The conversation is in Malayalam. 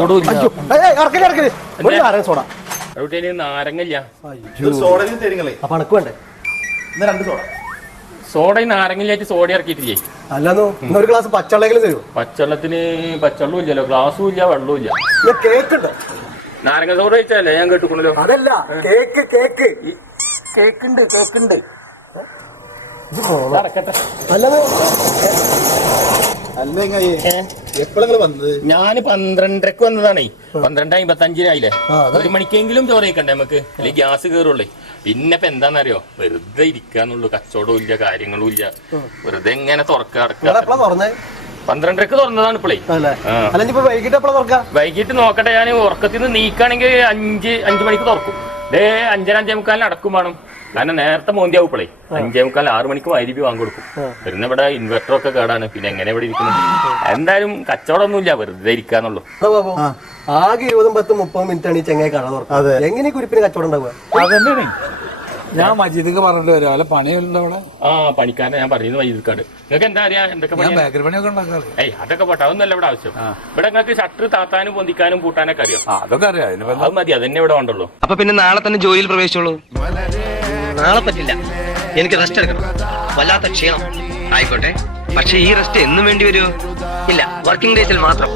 കച്ചവടം ഇല്ല. നാരങ്ങല്ല അപ്പൊ അണക്ക് വേണ്ടേ? Soda നാരങ്ങല്ലായിട്ട് soda ഇറക്കിയിട്ടില്ലേ? അല്ലെന്നോ ഒരു ഗ്ലാസ് പച്ചവെള്ളെങ്കിലും തരുമോ? പച്ചവെള്ളത്തിന് പച്ചവെള്ളം ഇല്ലല്ലോ, ഗ്ലാസ്സും ഇല്ല, വെള്ളവും ഇല്ല. കേക്ക് ഉണ്ട്. നാരങ്ങ സോഡ കഴിച്ചല്ലേ ഞാൻ കേട്ടുകൊണ്ടല്ലോ. അതല്ല കേക്ക് കേക്ക് കേക്കുണ്ട് കേക്കുണ്ട്. ഞാന് 12:30 വന്നതാണേ. 12:55 1 മണിക്കെങ്കിലും ചോറ് കഴിക്കണ്ടേ നമുക്ക്, അല്ലെങ്കിൽ ഗ്യാസ് കയറുള്ളേ. പിന്നെ ഇപ്പൊ എന്താന്നറിയോ, വെറുതെ ഇരിക്കാന്നുള്ളൂ. കച്ചവടവും ഇല്ല, കാര്യങ്ങളും ഇല്ല, വെറുതെ എങ്ങനെ തുറക്കുക. 12:30 തുറന്നതാണ് ഇപ്പോഴേ. വൈകിട്ട് നോക്കട്ടെ, ഞാൻ ഉറക്കത്തിൽ നിന്ന് നീക്കാണെങ്കിൽ 5 മണിക്ക് തുറക്കും. 5:45 അടക്കും വേണം. കാരണം നേരത്തെ മോന്തിയാവും ഇപ്പോഴേ. 5:45 6 മണിക്ക് വൈദ്യുതി വാങ്ങി കൊടുക്കും. വരുന്ന ഇവിടെ ഇൻവെർട്ടർ ഒക്കെ കേടാണ്, പിന്നെ എങ്ങനെ ഇവിടെ ഇരിക്കുന്നത്. എന്തായാലും കച്ചവടമൊന്നുമില്ല, വെറുതെ ഇരിക്കാന്നുള്ളൂ. ആകെ 20-30 മിനിറ്റാണ് ഈ ചെങ്ങായി കട തുറക്കുന്നത്. എങ്ങനെ കുരിപ്പിന് കച്ചവടം ഉണ്ടാവുക? അതന്നെ ഞാൻ മജീദിക്ക് പറഞ്ഞിട്ട് വരാം. അല്ല പണിയുണ്ട് അവിടെ. പണിക്കാരനെ ഞാൻ പറയുന്നത് മജീദിക്കാട്. നിങ്ങൾക്ക് എന്താ അറിയാ, എന്തൊക്കെ ബേക്കറി പണിയൊക്കെ ഉണ്ടാക്കാറ്. അതൊക്കെ പോട്ടെ, അതൊന്നല്ല ഇവിടെ ആവശ്യം. ഇവിടെ നിങ്ങൾക്ക് ഷട്ടർ താത്താനും പൊന്തിക്കാനും പൂട്ടാനൊക്കെ അറിയാം. അതൊക്കെ അറിയാം. അത് മതി, അതന്നെ ഇവിടെ വേണ്ടുള്ളൂ. അപ്പൊ പിന്നെ നാളെ തന്നെ ജോലിയിൽ പ്രവേശിച്ചോളൂ. നാളെ പറ്റില്ല, എനിക്ക് റെസ്റ്റ് എടുക്കണം. വല്ലാത്ത ക്ഷീണം. ആയിക്കോട്ടെ, പക്ഷെ ഈ റെസ്റ്റ് എന്നും വേണ്ടി വരുമോ? ഇല്ല, വർക്കിംഗ് ഡേയ്സിൽ മാത്രം.